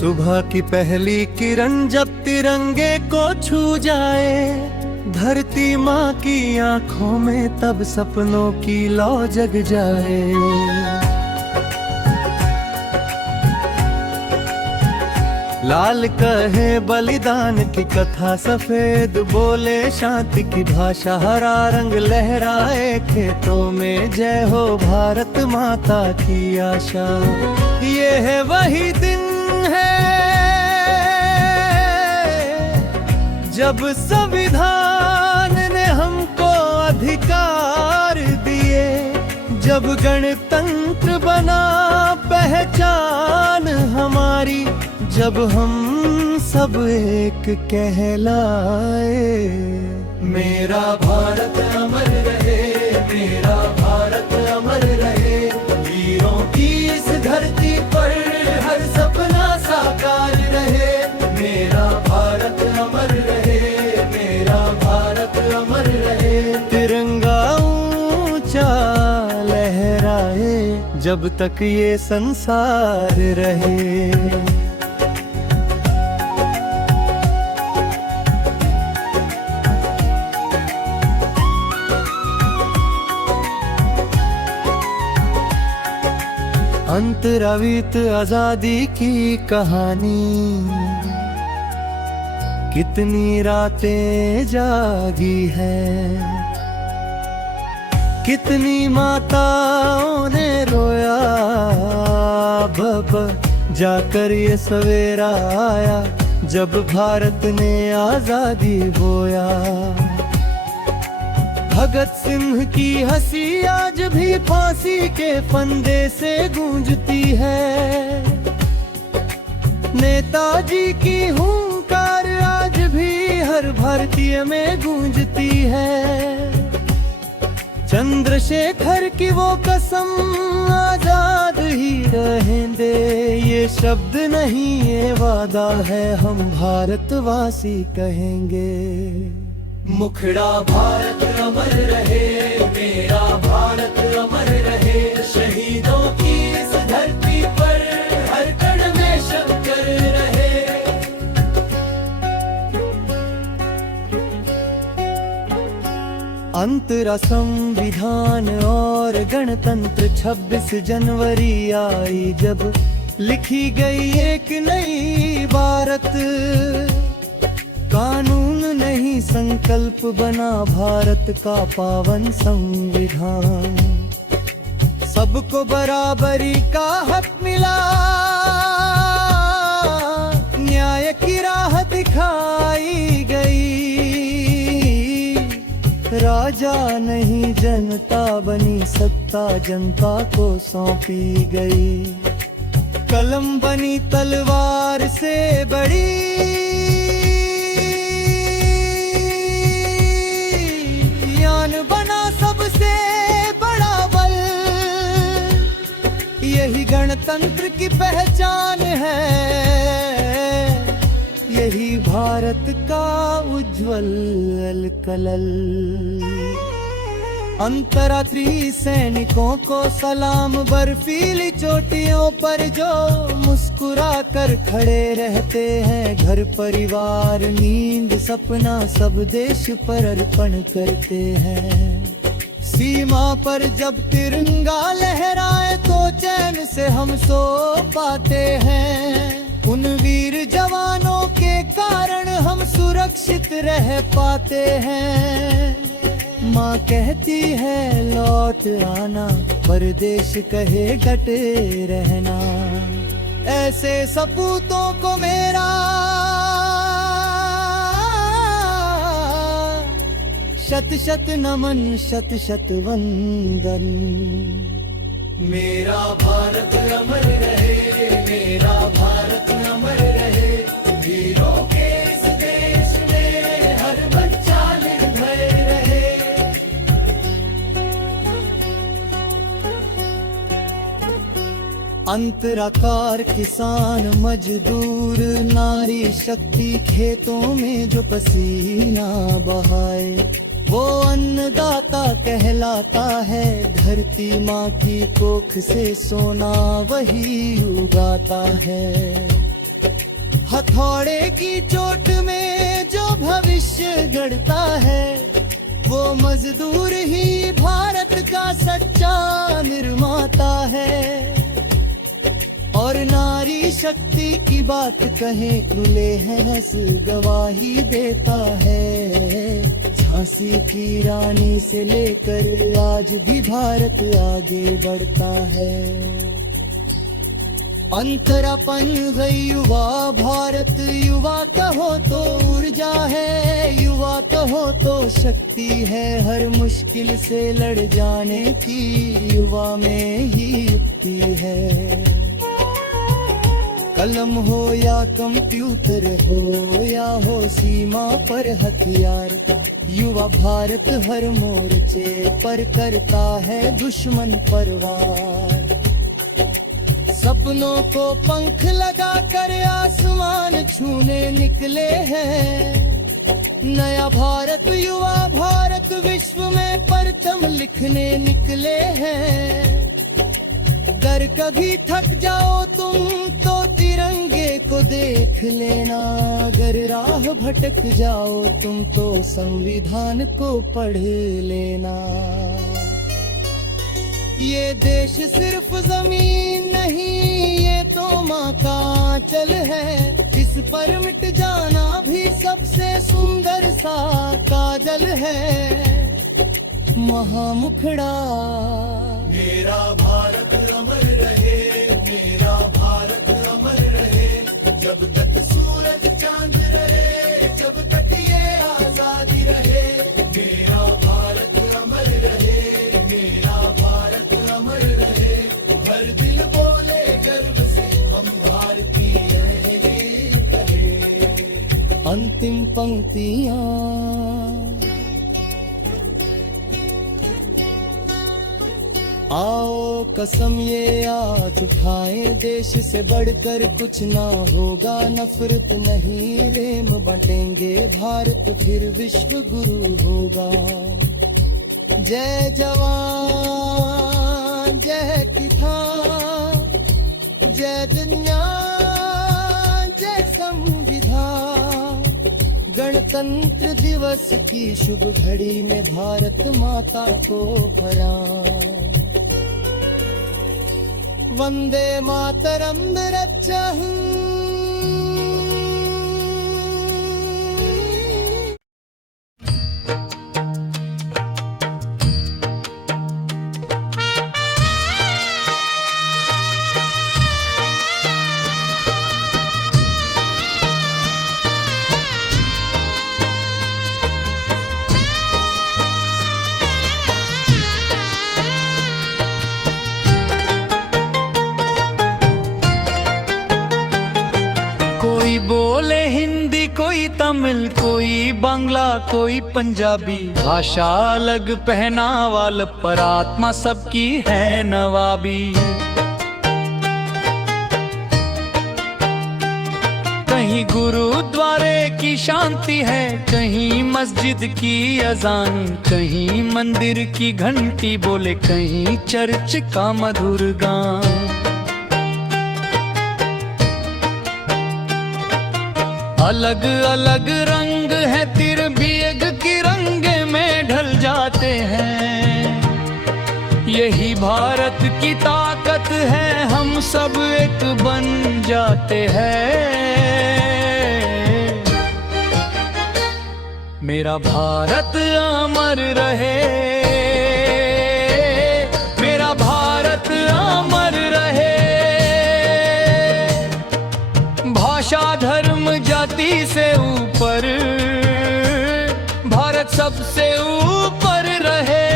सुबह की पहली किरण जब तिरंगे को छू जाए, धरती माँ की आंखों में तब सपनों की लौ जग जाए। लाल कहे बलिदान की कथा, सफेद बोले शांति की भाषा, हरा रंग लहराए खेतों में, जय हो भारत माता की आशा। ये है वही दिन है जब संविधान ने हमको अधिकार दिए, जब गणतंत्र बना पहचान हमारी, जब हम सब एक कहलाए। मेरा भारत अमर रहे, मेरा भारत अमर रहे, वीरों की इस धरती पर हर सपना साकार रहे। मेरा भारत अमर रहे, मेरा भारत अमर रहे, तिरंगा ऊंचा लहराए जब तक ये संसार रहे। अंतरावीत आजादी की कहानी, कितनी रातें जागी है, कितनी माताओं ने रोया, अब जाकर ये सवेरा आया जब भारत ने आजादी बोया। भगत सिंह की हंसी आज भी फांसी के फंदे से गूंजती है, नेताजी की हुंकार आज भी हर भारतीय में गूंजती है। चंद्रशेखर की वो कसम, आजाद ही रहेंगे, ये शब्द नहीं ये वादा है, हम भारतवासी कहेंगे। मुखड़ा भारत अमर रहे, मेरा भारत अमर रहे, शहीदों की इस धरती पर हर कण में शंकर रहे। अंतरा संविधान और गणतंत्र 26 जनवरी आई जब, लिखी गई एक नई भारत। कानून नहीं संकल्प बना भारत का पावन संविधान, सबको बराबरी का हक मिला, न्याय की राह दिखाई गई। राजा नहीं जनता बनी, सत्ता जनता को सौंपी गई। कलम बनी तलवार से बड़ी, बना सबसे बड़ा बल, यही गणतंत्र की पहचान है, यही भारत का उज्जवल कलल। अंतर्राष्ट्रीय सैनिकों को सलाम, बर्फीली चोटियों पर जो मुस्कुरा कर खड़े रहते हैं, घर परिवार नींद सपना सब देश पर अर्पण करते हैं। सीमा पर जब तिरंगा लहराए तो चैन से हम सो पाते हैं, उन वीर जवानों के कारण हम सुरक्षित रह पाते हैं। माँ कहती है लौट आना, परदेश कहे डटे रहना, ऐसे सपूतों को मेरा शत शत नमन, शत शत वंदन। मेरा भारत अमर रहे, मेरा भारत अमर रहे, वीरों के इस देश में हर बच्चा निर्भय रहे। अंतराकार किसान मजदूर, नारी शक्ति खेतों में जो पसीना बहाए, वो अन्नदाता कहलाता है। धरती माँ की कोख से सोना वही उगाता है। हथौड़े की चोट में जो भविष्य गढ़ता है, वो मजदूर ही भारत का सच्चा निर्माता है। और नारी शक्ति की बात कहें खुले हैं गवाही देता है। झांसी की रानी से लेकर आज भी भारत आगे बढ़ता है। अंतरापन गई युवा भारत, युवा कहो तो ऊर्जा है, युवा कहो तो शक्ति है। हर मुश्किल से लड़ जाने की युवा में ही युक्ति है। कलम हो या कंप्यूटर हो या हो सीमा पर हथियार, युवा भारत हर मोर्चे पर करता है दुश्मन पर वार। सपनों को पंख लगा कर आसमान छूने निकले हैं। नया भारत, युवा भारत विश्व में परचम लिखने निकले हैं। अगर कभी थक जाओ तुम तो तिरंगे को देख लेना, अगर राह भटक जाओ तुम तो संविधान को पढ़ लेना। ये देश सिर्फ जमीन नहीं, ये तो माँ का आंचल है। इस पर मिट जाना भी सबसे सुंदर सा काजल है। महामुखड़ा मेरा भारत अमर रहे, मेरा भारत अमर रहे। जब तक सूरज चांद रहे, जब तक ये आजादी रहे। मेरा भारत अमर रहे, मेरा भारत अमर रहे। हर दिल बोले गर्व से हम भारतीय कहे। अंतिम पंक्तियाँ आओ कसम ये आज उठाएं, देश से बढ़कर कुछ ना होगा। नफरत नहीं प्रेम बांटेंगे, भारत फिर विश्व गुरु होगा। जय जवान जय किसान, जय दुनिया जय संविधान। गणतंत्र दिवस की शुभ घड़ी में भारत माता को प्रणाम। वंदे मातरम नरच्चहु। कोई बोले हिंदी, कोई तमिल, कोई बांग्ला, कोई पंजाबी। भाषा अलग पहनावा अलग, पर आत्मा सबकी है नवाबी। कहीं गुरुद्वारे की शांति है, कहीं मस्जिद की अजान, कहीं मंदिर की घंटी बोले, कहीं चर्च का मधुर गान। अलग अलग रंग है तिर भी एक तिरंगे में ढल जाते हैं। यही भारत की ताकत है, हम सब एक बन जाते हैं। मेरा भारत अमर रहे, मेरा भारत अमर रहे। भाषा धर्म जाति से ऊपर, भारत सबसे ऊपर रहे।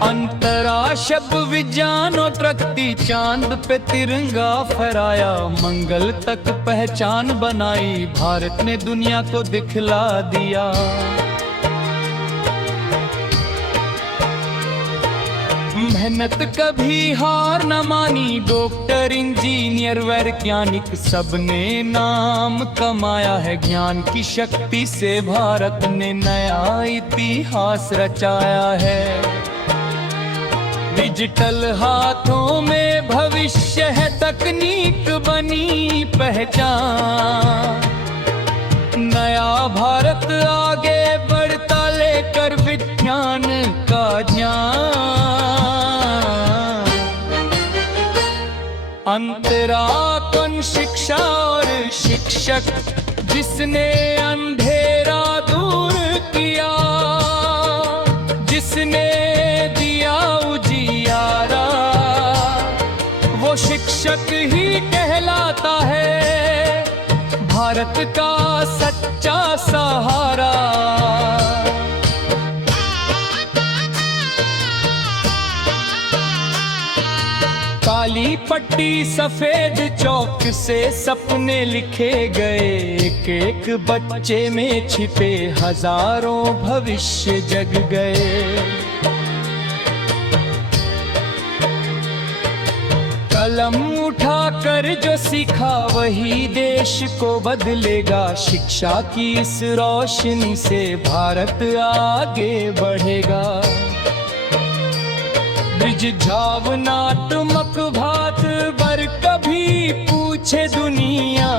अंतरा शब विज्ञान और प्रगति, चांद पे तिरंगा फहराया। मंगल तक पहचान बनाई, भारत ने दुनिया को दिखला दिया। मेहनत कभी हार न मानी, डॉक्टर इंजीनियर वैज्ञानिक सबने नाम कमाया है। ज्ञान की शक्ति से भारत ने नया इतिहास रचाया है। डिजिटल हाथों में भविष्य है, तकनीक बनी पहचान। नया भारत आगे बढ़ता लेकर विज्ञान का ज्ञान। अंतरा कौन शिक्षा और शिक्षक, जिसने अंधेरा दूर किया, जिसने दिया उजियारा, वो शिक्षक ही कहलाता है भारत का सच्चा सहारा। काली पट्टी सफेद चौक से सपने लिखे गए, एक एक बच्चे में छिपे हजारों भविष्य जग गए। कलम उठाकर जो सीखा वही देश को बदलेगा। शिक्षा की इस रोशनी से भारत आगे बढ़ेगा। ब्रिज झावनात्मक भात बर कभी पूछे दुनिया,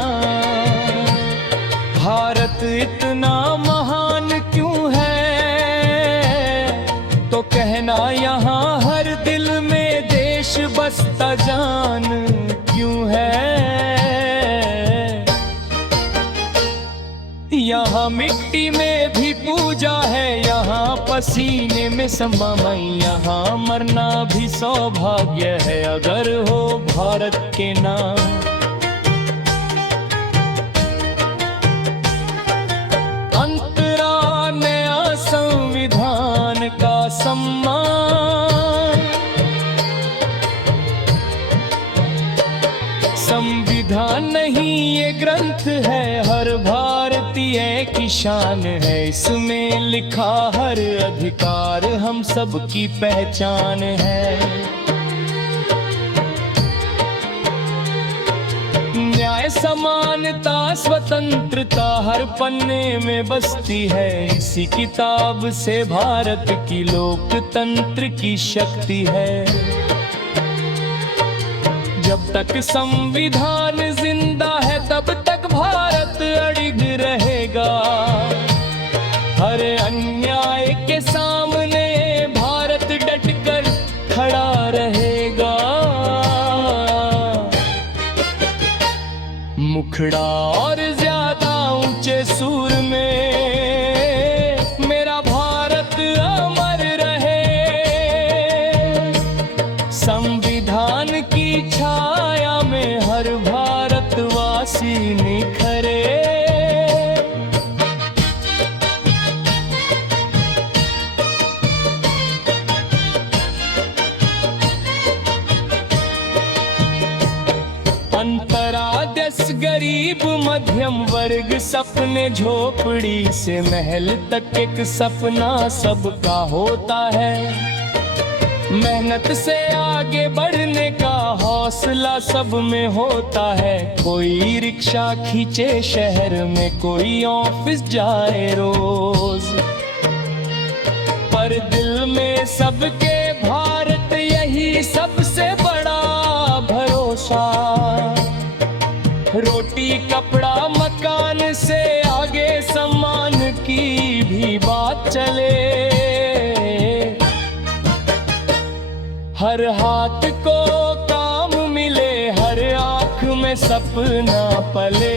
भारत इतना महान क्यों है, तो कहना यहाँ हर दिल में देश बसता जान क्यों है। यहाँ मिट्टी में भी पूजा है, यहाँ पसीने में समा मैं, यहाँ मरना भी सौभाग्य है अगर हो भारत के नाम। अंतरा नया संविधान का सम्मान। संविधान नहीं ये ग्रंथ है, हर भारतीय की शान है। इसमें लिखा हर अधिकार हम सब की पहचान है। न्याय समानता स्वतंत्रता हर पन्ने में बसती है। इसी किताब से भारत की लोकतंत्र की शक्ति है। जब तक संविधान जिंदा है तब तक भारत अड़िग रहेगा। हर अन्याय के सामने भारत डटकर खड़ा रहेगा। मुखड़ा और ज्यादा ऊंचे सुर में मेरा भारत अमर रहे। संविधान की छाया में हर भारतवासी निखरे। अंतरादेश गरीब मध्यम वर्ग सपने झोपड़ी से महल तक एक सपना सबका होता है। मेहनत से आगे बढ़ने का हौसला सब में होता है। कोई रिक्शा खींचे शहर में, कोई ऑफिस जाए रोज, पर दिल में सबके भारत यही सबसे बड़ा भरोसा। रोटी कपड़ा मकान से आगे सम्मान की भी बात चले। हर हाथ को काम मिले, हर आँख में सपना पले।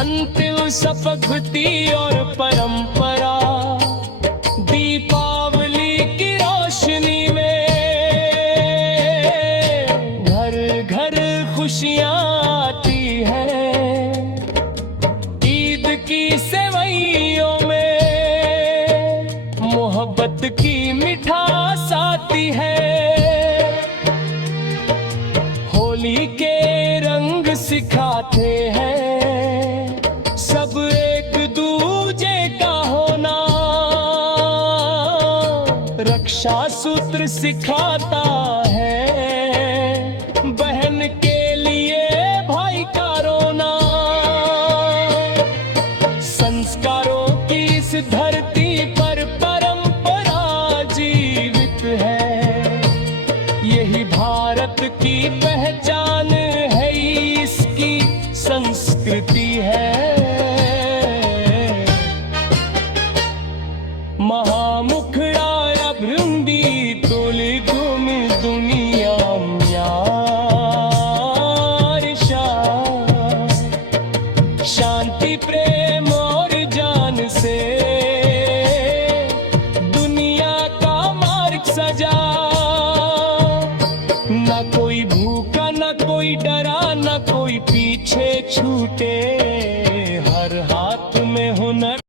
अंतिम शपथी और परंपरा दीपावली की रोशनी में घर घर खुशियाँ आती है। ईद की सेवइयों में मोहब्बत की मिठास आती है। होली के रंग सिखाते हैं सब एक दूजे का होना। रक्षा सूत्र सिखाता है, बहन के लिए भाई का रोना। संस्कारों की इस धरती